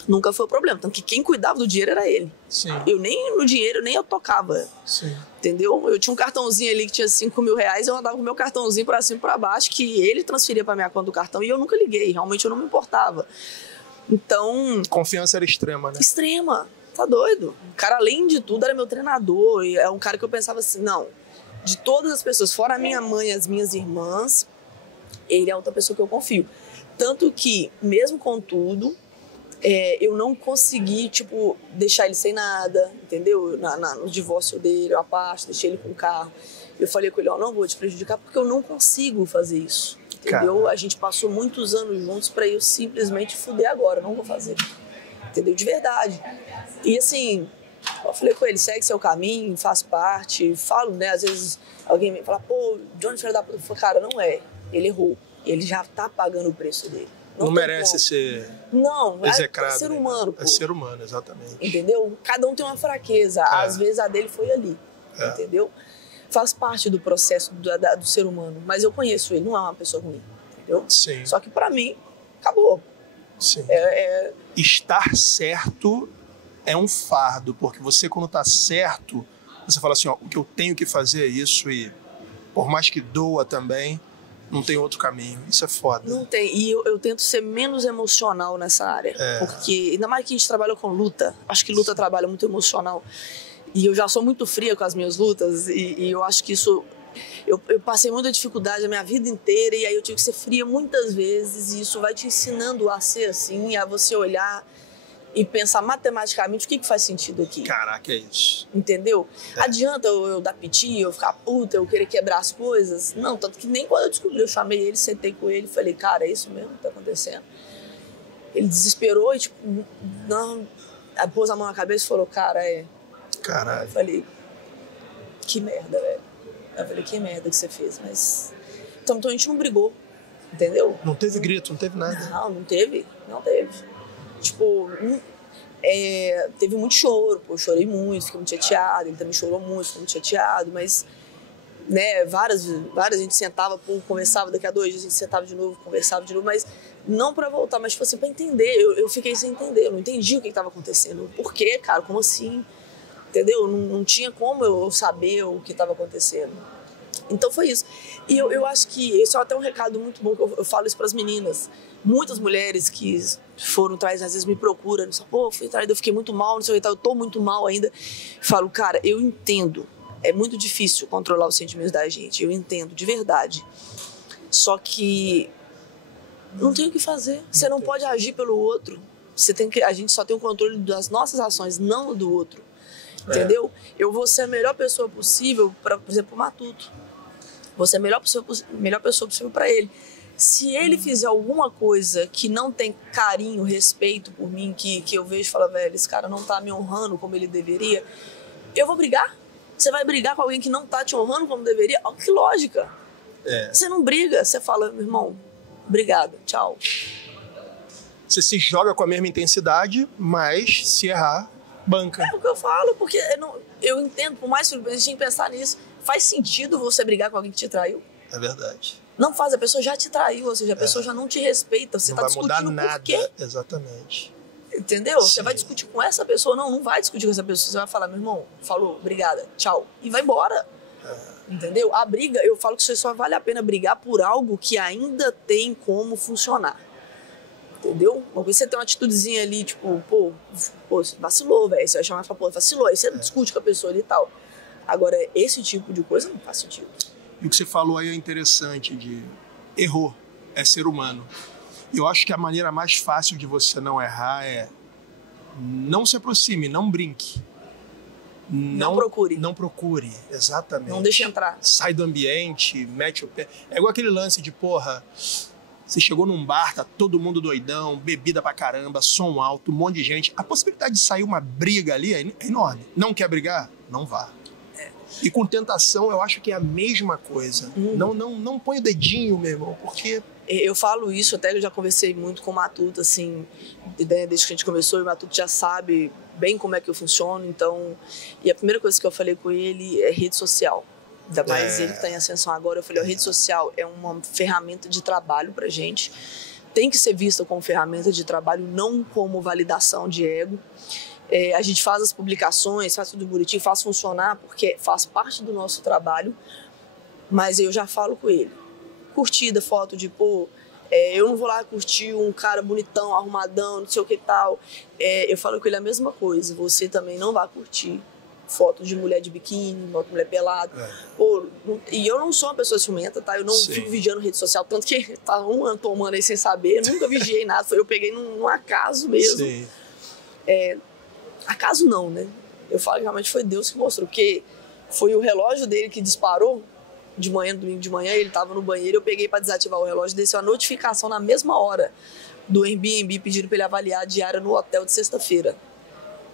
nunca foi o problema. Tanto que quem cuidava do dinheiro era ele. Sim. Eu nem no dinheiro, nem eu tocava. Sim. Entendeu? Eu tinha um cartãozinho ali que tinha 5 mil reais, eu andava com o meu cartãozinho pra cima e pra baixo, que ele transferia pra minha conta do cartão e eu nunca liguei. Realmente eu não me importava. Então... Confiança era extrema, né? Extrema. Tá doido. O cara, além de tudo, era meu treinador. E é um cara que eu pensava assim, não, de todas as pessoas, fora a minha mãe e as minhas irmãs, ele é outra pessoa que eu confio. Tanto que, mesmo com tudo, eu não consegui, deixar ele sem nada, entendeu? No divórcio dele, a parte, deixei ele com o carro. Eu falei com ele, não vou te prejudicar porque eu não consigo fazer isso, entendeu? Cara. A gente passou muitos anos juntos pra eu simplesmente fuder agora, não vou fazer, entendeu? De verdade. E assim, eu falei com ele, segue seu caminho, faz parte, falo, né? Às vezes alguém me fala, pô, Johnny, filho da puta, eu falei, cara, não é. Ele errou. Ele já tá pagando o preço dele. Não merece ser execrado. É ser humano, pô. É ser humano, exatamente. Entendeu? Cada um tem uma fraqueza. Às vezes a dele foi ali. Entendeu? Faz parte do processo do ser humano. Mas eu conheço ele, não é uma pessoa ruim. Entendeu? Sim. Só que pra mim, acabou. Sim. Estar certo é um fardo, porque você, quando tá certo, você fala assim, ó, o que eu tenho que fazer é isso, e por mais que doa também, não tem outro caminho. Isso é foda. Não tem. E eu tento ser menos emocional nessa área. Porque, ainda mais que a gente trabalha com luta, acho que luta trabalha muito emocional. E eu já sou muito fria com as minhas lutas, e eu acho que isso... Eu passei muita dificuldade a minha vida inteira, e aí eu tive que ser fria muitas vezes, e isso vai te ensinando a ser assim, a você olhar e pensar matematicamente o que faz sentido aqui. Caraca, é isso. Entendeu? Adianta eu dar piti, eu ficar puta, eu querer quebrar as coisas? Não, tanto que nem quando eu descobri, eu chamei ele, sentei com ele e falei, cara, é isso mesmo que tá acontecendo? Ele desesperou e tipo, não, pôs a mão na cabeça e falou, cara, Caralho. Eu falei, que merda, velho. Eu falei, que merda que você fez, mas... Então a gente não brigou, entendeu? Não teve grito, não teve nada. Não teve. Tipo, teve muito choro, pô, eu chorei muito, fiquei muito chateado, ele também chorou muito, ficou muito chateado, mas, né, várias a gente sentava, pô, conversava, daqui a 2 dias a gente sentava de novo, conversava de novo, mas não pra voltar, mas tipo assim, pra entender, eu fiquei sem entender, eu não entendi o que estava acontecendo, por quê, cara, como assim, entendeu? Não tinha como eu saber o que estava acontecendo. Então foi isso. E eu acho que esse é até um recado muito bom, que eu falo isso pras meninas. Muitas mulheres que foram atrás, às vezes me procuram, não sei, pô, fui atrás, eu fiquei muito mal, não sei o que tal, eu tô muito mal ainda. Falo, cara, eu entendo, é muito difícil controlar os sentimentos da gente, eu entendo, de verdade. Só que não tem o que fazer, você não pode agir pelo outro. A gente só tem o controle das nossas ações, não do outro. Entendeu? Eu vou ser a melhor pessoa possível, por exemplo, o Matuto. Vou ser a melhor pessoa possível para ele. Se ele fizer alguma coisa que não tem carinho, respeito por mim, que eu vejo e falo, velho, esse cara não tá me honrando como ele deveria, eu vou brigar. Você vai brigar com alguém que não tá te honrando como deveria? Oh, que lógica. Você não briga, você fala, meu irmão, obrigado, tchau. Você se joga com a mesma intensidade, mas se errar, banca. É o que eu falo, porque eu entendo, por mais que a gente tenha que pensar nisso, faz sentido você brigar com alguém que te traiu? É verdade. Não faz, a pessoa já te traiu, ou seja, a pessoa já não te respeita, você tá discutindo por quê? Exatamente. Entendeu? Sim. Você vai discutir com essa pessoa? Não vai discutir com essa pessoa, você vai falar, meu irmão, falou, obrigada, tchau, e vai embora. Entendeu? A briga, eu falo que você só vale a pena brigar por algo que ainda tem como funcionar. Entendeu? Uma coisa você tem uma atitudezinha ali, tipo, pô, vacilou, velho. Você vai chamar e falar, pô, vacilou. Aí você discute com a pessoa ali e tal. Agora, esse tipo de coisa não faz sentido. E o que você falou aí é interessante, de errou, é ser humano. Eu acho que a maneira mais fácil de você não errar é não se aproxime, não brinque. Não procure. Não procure, exatamente. Não deixe entrar. Sai do ambiente, mete o pé. É igual aquele lance de, porra, você chegou num bar, tá todo mundo doidão, bebida pra caramba, som alto, um monte de gente. A possibilidade de sair uma briga ali é enorme. Não quer brigar? Não vá. E com tentação, eu acho que é a mesma coisa. Não põe o dedinho, meu irmão, porque... Eu falo isso, até que eu já conversei muito com o Matuto, assim, desde que a gente começou, o Matuto já sabe bem como é que eu funciono, então... E a primeira coisa que eu falei com ele é rede social. Ainda mais ele que está em ascensão agora, eu falei, a rede social é uma ferramenta de trabalho pra gente, tem que ser vista como ferramenta de trabalho, não como validação de ego. A gente faz as publicações, faz tudo bonitinho, faz funcionar, porque faz parte do nosso trabalho, mas eu já falo com ele. Curtida, foto de, pô, eu não vou lá curtir um cara bonitão, arrumadão, não sei o que tal. Eu falo com ele a mesma coisa, você também não vai curtir foto de mulher de biquíni, foto de mulher pelada. Pô, e eu não sou uma pessoa ciumenta, tá? Eu não fico vigiando rede social, tanto que tá 1 ano tomando aí sem saber, nunca vigiei nada, eu peguei num acaso mesmo. Sim. Acaso não, né? Eu falo que realmente foi Deus que mostrou, porque foi o relógio dele que disparou de manhã, domingo de manhã, ele tava no banheiro, eu peguei para desativar o relógio, desceu a notificação na mesma hora do Airbnb pedindo para ele avaliar a diária no hotel de sexta-feira.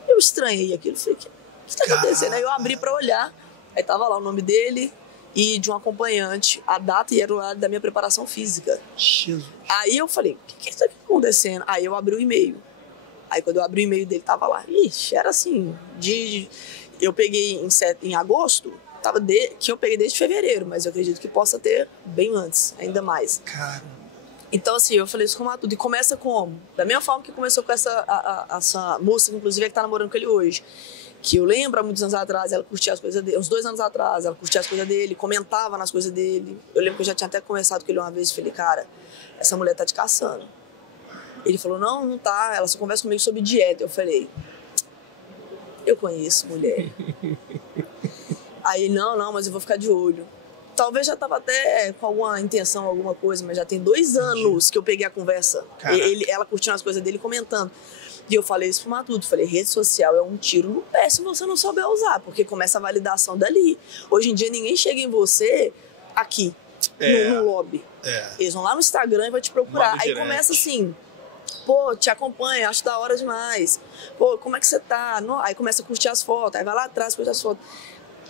Eu estranhei aquilo, falei, o que tá acontecendo? Aí eu abri para olhar, aí tava lá o nome dele e de um acompanhante, a data e era o horário da minha preparação física. Jesus. Aí eu falei, o que está acontecendo? Aí eu abri o e-mail. Aí quando eu abri o e-mail dele, tava lá. Ixi, era assim, eu peguei em agosto, que eu peguei desde fevereiro, mas eu acredito que possa ter bem antes, ainda mais. Cara. Então, assim, eu falei isso com o Matuto. E começa como? Da mesma forma que começou com essa moça, que inclusive é que tá namorando com ele hoje. Que eu lembro, há muitos anos atrás, ela curtia as coisas dele. Uns 2 anos atrás, ela curtia as coisas dele, comentava nas coisas dele. Eu lembro que eu já tinha até conversado com ele uma vez e falei, cara, essa mulher tá te caçando. Ele falou, não tá, ela só conversa comigo sobre dieta. Eu falei, eu conheço mulher. Aí, não, mas eu vou ficar de olho. Talvez já tava até com alguma intenção, alguma coisa, mas já tem 2 anos que eu peguei a conversa. Ela curtindo as coisas dele, comentando. E eu falei isso pro Matuto, falei, rede social é um tiro no pé se você não souber usar, porque começa a validação dali. Hoje em dia ninguém chega em você aqui, no lobby. Eles vão lá no Instagram e vão te procurar. Aí começa assim, pô, te acompanha, acho da hora demais. Pô, como é que você tá? Aí começa a curtir as fotos, aí vai lá atrás, curte as fotos.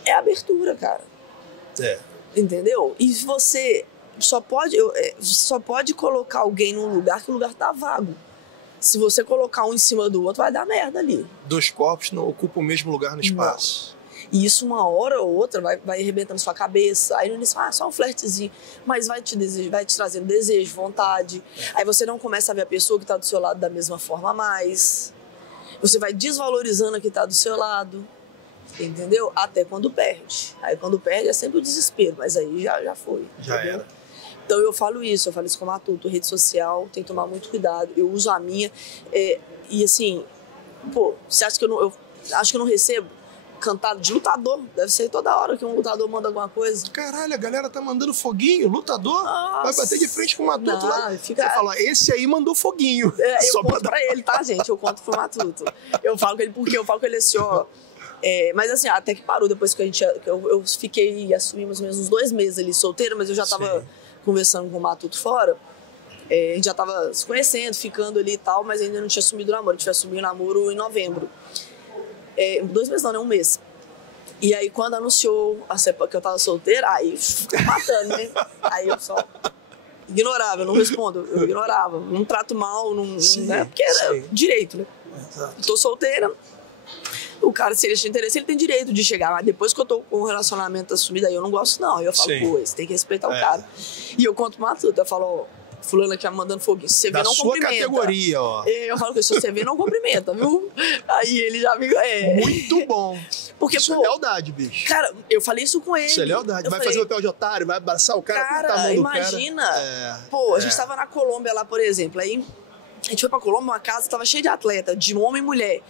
É abertura, cara. Entendeu? E você só pode colocar alguém num lugar que o lugar tá vago. Se você colocar um em cima do outro, vai dar merda ali. 2 corpos não ocupam o mesmo lugar no espaço. E isso uma hora ou outra vai arrebentando sua cabeça. Aí no início, só um flertezinho. Mas vai te trazendo desejo, vontade. Aí você não começa a ver a pessoa que tá do seu lado da mesma forma mais. Você vai desvalorizando a que tá do seu lado. Entendeu? Até quando perde. Aí quando perde é sempre o desespero. Mas aí já foi. Já entendeu? era. Então eu falo isso com o Matuto, rede social, tem que tomar muito cuidado. Eu uso a minha. E assim, pô, você acha que eu acho que eu não recebo cantado de lutador? Deve ser toda hora que um lutador manda alguma coisa. Caralho, a galera tá mandando foguinho, lutador. Nossa. Vai bater de frente com o Matuto lá. Você fala, esse aí mandou foguinho. Eu conto pra ele, tá, gente? Eu conto pro Matuto. Eu falo com ele porque eu falo com ele assim, ó. Mas assim, até que parou depois que eu fiquei, assumi mais ou menos uns 2 meses ali solteira, mas eu já tava conversando com o Matuto fora. A gente já tava se conhecendo, ficando ali e tal, mas ainda não tinha assumido o namoro. A gente tinha assumido o namoro em novembro. 2 meses não, né? 1 mês. E aí quando anunciou que eu tava solteira, aí ficou matando, né? Aí eu só ignorava, eu não respondo, eu ignorava. Não trato mal, não, né? Porque era direito, né? Exato. Tô solteira. O cara, se ele achar interesse, ele tem direito de chegar. Mas depois que eu tô com um relacionamento assumido, aí eu não gosto, não. Aí eu falo, pô, você tem que respeitar o cara. E eu conto pro Matuto, eu falo, ó, fulano aqui tá me mandando foguinho. Se você vê, não cumprimenta. Da sua categoria, ó. Eu falo que se você vê, não cumprimenta, viu? Aí ele já me... Muito bom. Porque, isso é lealdade, bicho. Cara, eu falei isso com ele. Isso é lealdade. Vai fazer o papel de otário, vai abraçar o cara, cara, a mão do cara. Imagina. Pô, a gente tava na Colômbia lá, por exemplo. Aí a gente foi pra Colômbia, uma casa tava cheia de atleta, de homem e mulher.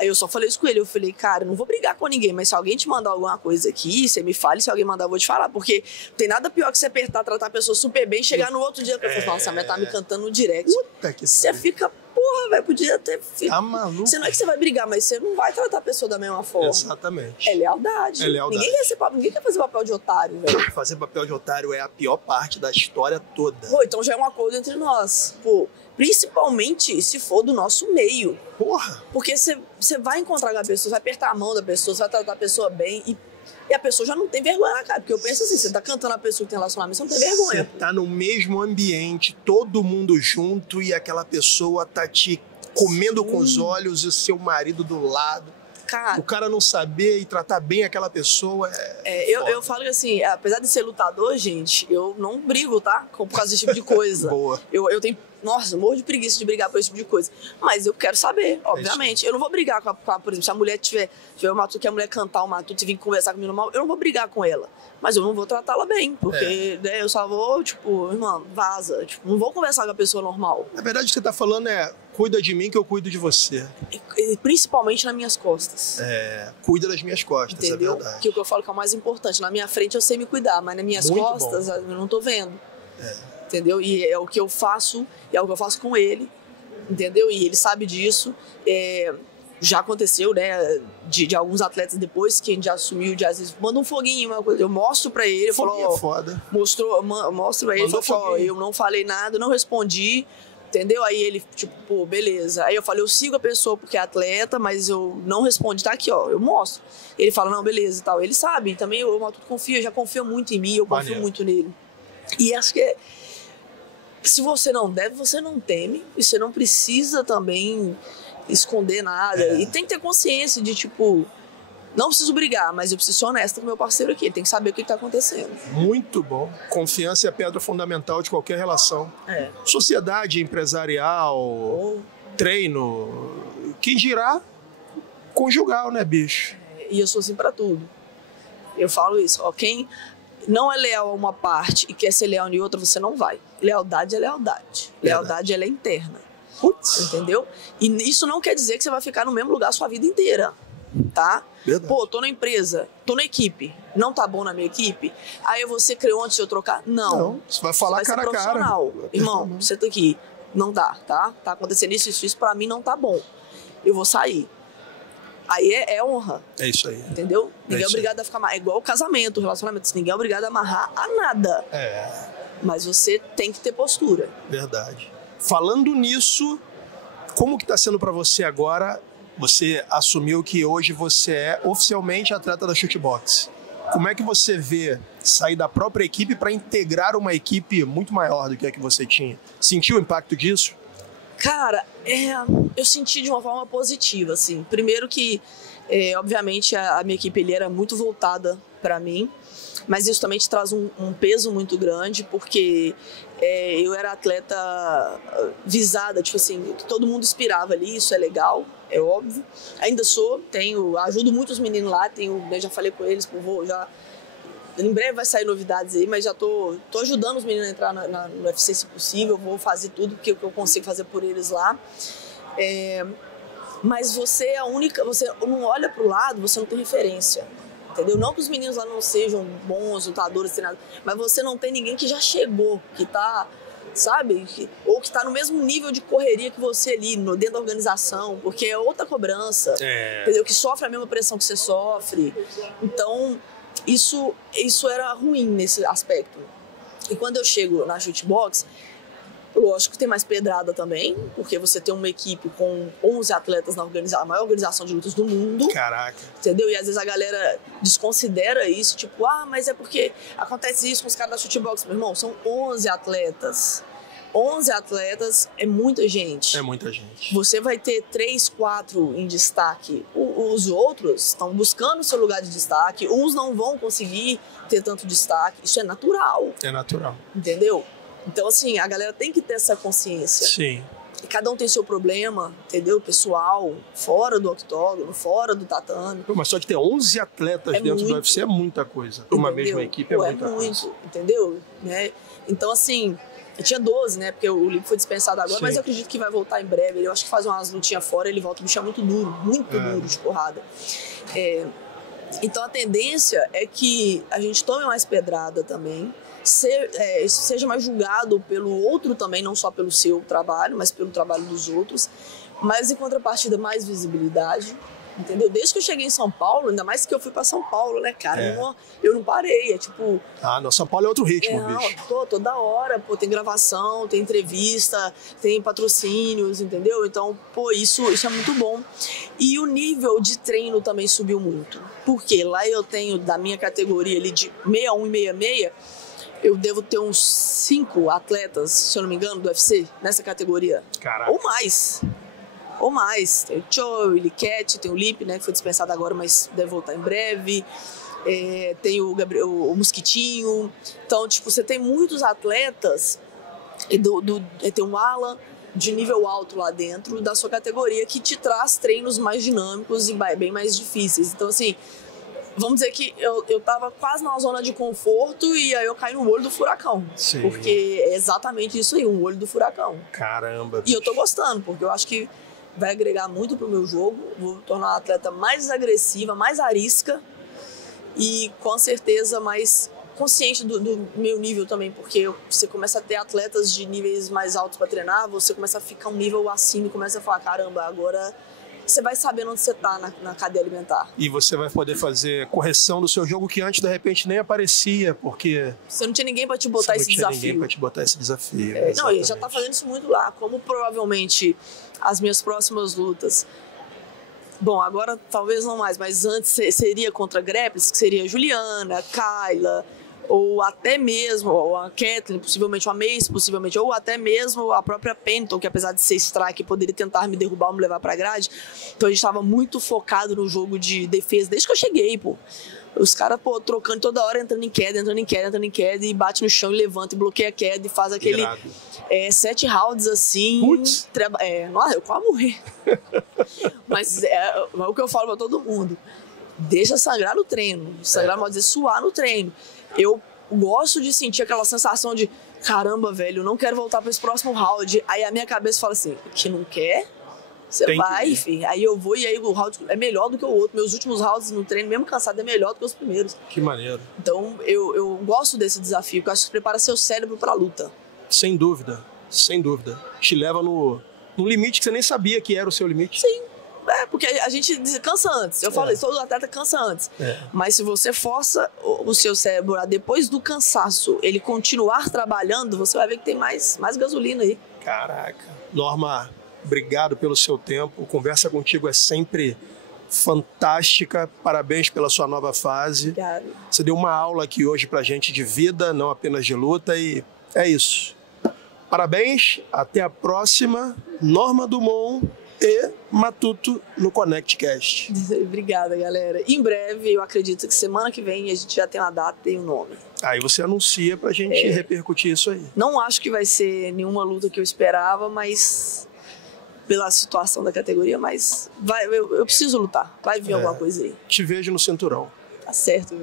Aí eu só falei isso com ele, eu falei, cara, não vou brigar com ninguém, mas se alguém te mandar alguma coisa aqui, você me fale, se alguém mandar eu vou te falar, porque não tem nada pior que você apertar, tratar a pessoa super bem, chegar no outro dia e falar, nossa, a mulher tá me cantando no direct. Puta que você fica, porra, velho, podia ter... Tá maluco. Você não é que você vai brigar, mas você não vai tratar a pessoa da mesma forma. Exatamente. É lealdade. Ninguém quer fazer papel de otário, velho. Fazer papel de otário é a pior parte da história toda. Pô, então já é um acordo entre nós. Pô, principalmente se for do nosso meio. Porra! Porque você vai encontrar com a pessoa, você vai apertar a mão da pessoa, você vai tratar a pessoa bem e a pessoa já não tem vergonha na cara. Porque eu penso assim, você tá cantando a pessoa que tem relacionamento, você não tem vergonha. Você tá no mesmo ambiente, todo mundo junto e aquela pessoa tá te comendo com os olhos e o seu marido do lado. Cara, o cara não saber e tratar bem aquela pessoa eu falo que assim, apesar de ser lutador, gente, eu não brigo, tá? Por causa desse tipo de coisa. Boa. Eu tenho, nossa, eu morro de preguiça de brigar por esse tipo de coisa. Mas eu quero saber, obviamente. Eu não vou brigar com por exemplo, se a mulher tiver o Matuto, que a mulher cantar o Matuto e vir conversar comigo normal, eu não vou brigar com ela. Mas eu não vou tratá-la bem, porque né, eu só vou, tipo, irmão, vaza. Tipo, não vou conversar com a pessoa normal. Na verdade, o que você tá falando é, cuida de mim que eu cuido de você. Principalmente nas minhas costas. Cuida das minhas costas, entendeu? É verdade. Que o que eu falo que é o mais importante. Na minha frente eu sei me cuidar, mas nas minhas costas eu não tô vendo. Entendeu? E é o que eu faço, é o que eu faço com ele, entendeu? E ele sabe disso. Já aconteceu, né, de alguns atletas depois que a gente já assumiu, de às vezes manda um foguinho, uma coisa, eu mostro pra ele, foguinho é foda. Mostro pra ele, falo, eu não falei nada, não respondi, Entendeu? Aí ele, tipo, pô, beleza. Aí eu falei, eu sigo a pessoa porque é atleta, mas eu não respondo. Tá aqui, ó, eu mostro. Ele fala, não, beleza e tal. Ele sabe, também o Matuto confia, já confia muito em mim, eu confio muito nele. E acho que se você não deve, você não teme. E você não precisa também esconder nada. E tem que ter consciência de, tipo, não preciso brigar, mas eu preciso ser honesta com o meu parceiro aqui. Ele tem que saber o que está acontecendo. Muito bom. Confiança é a pedra fundamental de qualquer relação. Sociedade empresarial, treino, quem dirá conjugal, né, bicho? E eu sou assim pra tudo. Eu falo isso, ó, quem não é leal a uma parte e quer ser leal em outra, você não vai. Lealdade é lealdade. Lealdade, ela é interna. Putz. Entendeu? E isso não quer dizer que você vai ficar no mesmo lugar a sua vida inteira. Tá? Verdade. Pô, tô na empresa, tô na equipe, não tá bom na minha equipe, aí você criou antes de eu trocar? Não. Você vai falar você vai cara a cara. Irmão, você tá aqui, não dá, tá? Tá acontecendo isso pra mim não tá bom. Eu vou sair. Aí é honra. É isso aí. Entendeu? Ninguém é obrigado a ficar... É igual o casamento, o relacionamento. Ninguém é obrigado a amarrar a nada. Mas você tem que ter postura. Verdade. Falando nisso, como que tá sendo pra você agora? Você assumiu que hoje você é oficialmente atleta da Chutebox. Como é que você vê sair da própria equipe para integrar uma equipe muito maior do que a que você tinha? Sentiu o impacto disso? Cara, eu senti de uma forma positiva, assim. Primeiro que, obviamente, a minha equipe ele era muito voltada para mim, mas isso também te traz um peso muito grande, porque eu era atleta visada, tipo assim, todo mundo inspirava ali, isso é legal, é óbvio. Ainda sou, ajudo muito os meninos lá, já falei com eles, em breve vai sair novidades aí, mas já tô ajudando os meninos a entrar no UFC se possível, vou fazer tudo que eu consigo fazer por eles lá. Mas você é a única, você não olha pro lado, você não tem referência. Entendeu? Não que os meninos lá não sejam bons lutadores, treinadores, mas você não tem ninguém que já chegou, que tá, sabe? Ou que tá no mesmo nível de correria que você ali, dentro da organização, porque é outra cobrança, entendeu? Que sofre a mesma pressão que você sofre. Então, isso era ruim nesse aspecto. E quando eu chego na Chutebox, lógico que tem mais pedrada também, porque você tem uma equipe com 11 atletas na a maior organização de lutas do mundo. Caraca. Entendeu? E às vezes a galera desconsidera isso, tipo, mas é porque acontece isso com os caras da Chutebox. Meu irmão, são 11 atletas. 11 atletas é muita gente. É muita gente. Você vai ter 3, 4 em destaque. Os outros estão buscando o seu lugar de destaque. Uns não vão conseguir ter tanto destaque. Isso é natural. É natural. Entendeu? Então, assim, a galera tem que ter essa consciência. Sim. E cada um tem seu problema, entendeu? Pessoal, fora do octógono, fora do tatame. Mas só de ter 11 atletas dentro do UFC é muita coisa. Uma mesma equipe é muita coisa. Entendeu? Né? Então, assim, eu tinha 12, né? Porque o Lipe foi dispensado agora, mas eu acredito que vai voltar em breve. Eu acho que faz umas lutinhas fora, ele volta. O bicho é muito duro de porrada. Então, a tendência é que a gente tome mais pedrada também. Seja mais julgado pelo outro também, não só pelo seu trabalho, mas pelo trabalho dos outros, mas em contrapartida mais visibilidade, entendeu? Desde que eu cheguei em São Paulo, ainda mais que eu fui pra São Paulo, né, cara? Eu não parei, tipo... não, São Paulo é outro ritmo, bicho. Toda hora, tem gravação, tem entrevista, tem patrocínios, entendeu? Então, isso é muito bom. E o nível de treino também subiu muito, porque lá eu tenho, da minha categoria ali de 61 e 66, eu devo ter uns 5 atletas, se eu não me engano, do UFC, nessa categoria. Caraca. Ou mais. Tem o Cho, o Liquete, tem o Lipe, né, que foi dispensado agora, mas deve voltar em breve. Tem o Gabriel, o Mosquitinho. Então, tipo, você tem muitos atletas, tem um Alan de nível alto lá dentro da sua categoria, que te traz treinos mais dinâmicos e bem mais difíceis. Então, assim, vamos dizer que eu tava quase numa zona de conforto e aí eu caí no olho do furacão. Sim. Porque é exatamente isso aí, um olho do furacão. Caramba. E eu tô gostando, porque eu acho que vai agregar muito pro meu jogo. Vou tornar uma atleta mais agressiva, mais arisca e com certeza mais consciente do meu nível também, porque você começa a ter atletas de níveis mais altos para treinar, você começa a ficar um nível acima e começa a falar, caramba, agora você vai sabendo onde você tá na cadeia alimentar. E você vai poder fazer correção do seu jogo que antes, de repente, nem aparecia, porque... Você não tinha ninguém para te botar esse desafio. Não tinha ninguém para te botar esse desafio. Não, ele já tá fazendo isso muito lá. Como provavelmente as minhas próximas lutas... Bom, agora talvez não mais, mas antes seria contra grapplers, que seria Juliana, Kayla, ou até mesmo ou a Kathleen, possivelmente, ou a Mace, possivelmente, ou até mesmo a própria Penton, que apesar de ser strike, poderia tentar me derrubar ou me levar pra grade. Então a gente estava muito focado no jogo de defesa, desde que eu cheguei, pô. Os caras, pô, trocando toda hora, entrando em queda, e bate no chão e levanta, e bloqueia a queda, e faz aquele 7 rounds assim. Putz. Nossa, eu quase morri. Mas é o que eu falo pra todo mundo. Deixa sangrar no treino. Sangrar, pode dizer, suar no treino. Eu gosto de sentir aquela sensação de, caramba, velho, eu não quero voltar para esse próximo round. Aí a minha cabeça fala assim, que não quer? Você vai, enfim. Aí eu vou e aí o round é melhor do que o outro. Meus últimos rounds no treino, mesmo cansado, é melhor do que os primeiros. Que maneiro. Então eu gosto desse desafio, que eu acho que prepara seu cérebro para a luta. Sem dúvida, sem dúvida. Te leva no limite que você nem sabia que era o seu limite. Sim. Porque a gente cansa antes. Eu falei, todo atleta cansa antes. Mas se você força o seu cérebro a, depois do cansaço, ele continuar trabalhando, você vai ver que tem mais gasolina aí. Caraca. Norma, obrigado pelo seu tempo. Conversa contigo é sempre fantástica. Parabéns pela sua nova fase. Obrigado. Você deu uma aula aqui hoje pra gente de vida, não apenas de luta, e é isso. Parabéns, até a próxima. Norma Dumont e Matuto no ConnectCast. Obrigada, galera. Em breve, eu acredito que semana que vem a gente já tem uma data e um nome. Aí você anuncia pra gente repercutir isso aí. Não acho que vai ser nenhuma luta que eu esperava, mas pela situação da categoria, mas eu preciso lutar. Vai vir alguma coisa aí. Te vejo no cinturão. Tá certo,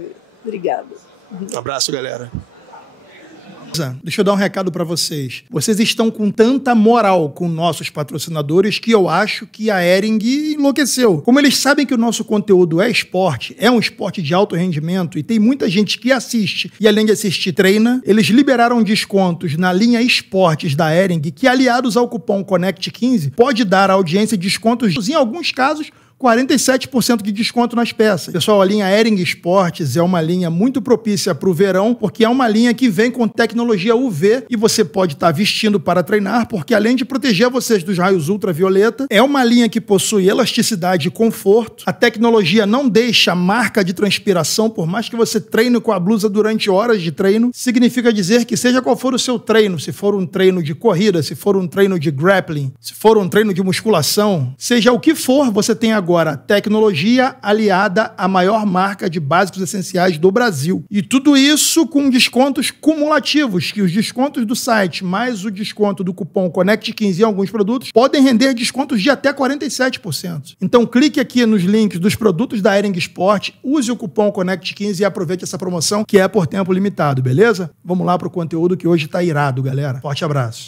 obrigada. Um abraço, galera. Deixa eu dar um recado para vocês. Vocês estão com tanta moral com nossos patrocinadores que eu acho que a Hering enlouqueceu. Como eles sabem que o nosso conteúdo é esporte, é um esporte de alto rendimento e tem muita gente que assiste e além de assistir treina, eles liberaram descontos na linha esportes da Hering que aliados ao cupom CONNECT15 pode dar à audiência descontos em alguns casos 47% de desconto nas peças. Pessoal, a linha Hering Sports é uma linha muito propícia para o verão, porque é uma linha que vem com tecnologia UV e você pode estar vestindo para treinar, porque além de proteger vocês dos raios ultravioleta, é uma linha que possui elasticidade e conforto. A tecnologia não deixa marca de transpiração, por mais que você treine com a blusa durante horas de treino. Significa dizer que seja qual for o seu treino, se for um treino de corrida, se for um treino de grappling, se for um treino de musculação, seja o que for, você tem agora tecnologia aliada à maior marca de básicos essenciais do Brasil. E tudo isso com descontos cumulativos, que os descontos do site mais o desconto do cupom CONNECT15 em alguns produtos podem render descontos de até 47%. Então clique aqui nos links dos produtos da Hering Sport, use o cupom CONNECT15 e aproveite essa promoção que é por tempo limitado, beleza? Vamos lá para o conteúdo que hoje tá irado, galera. Forte abraço.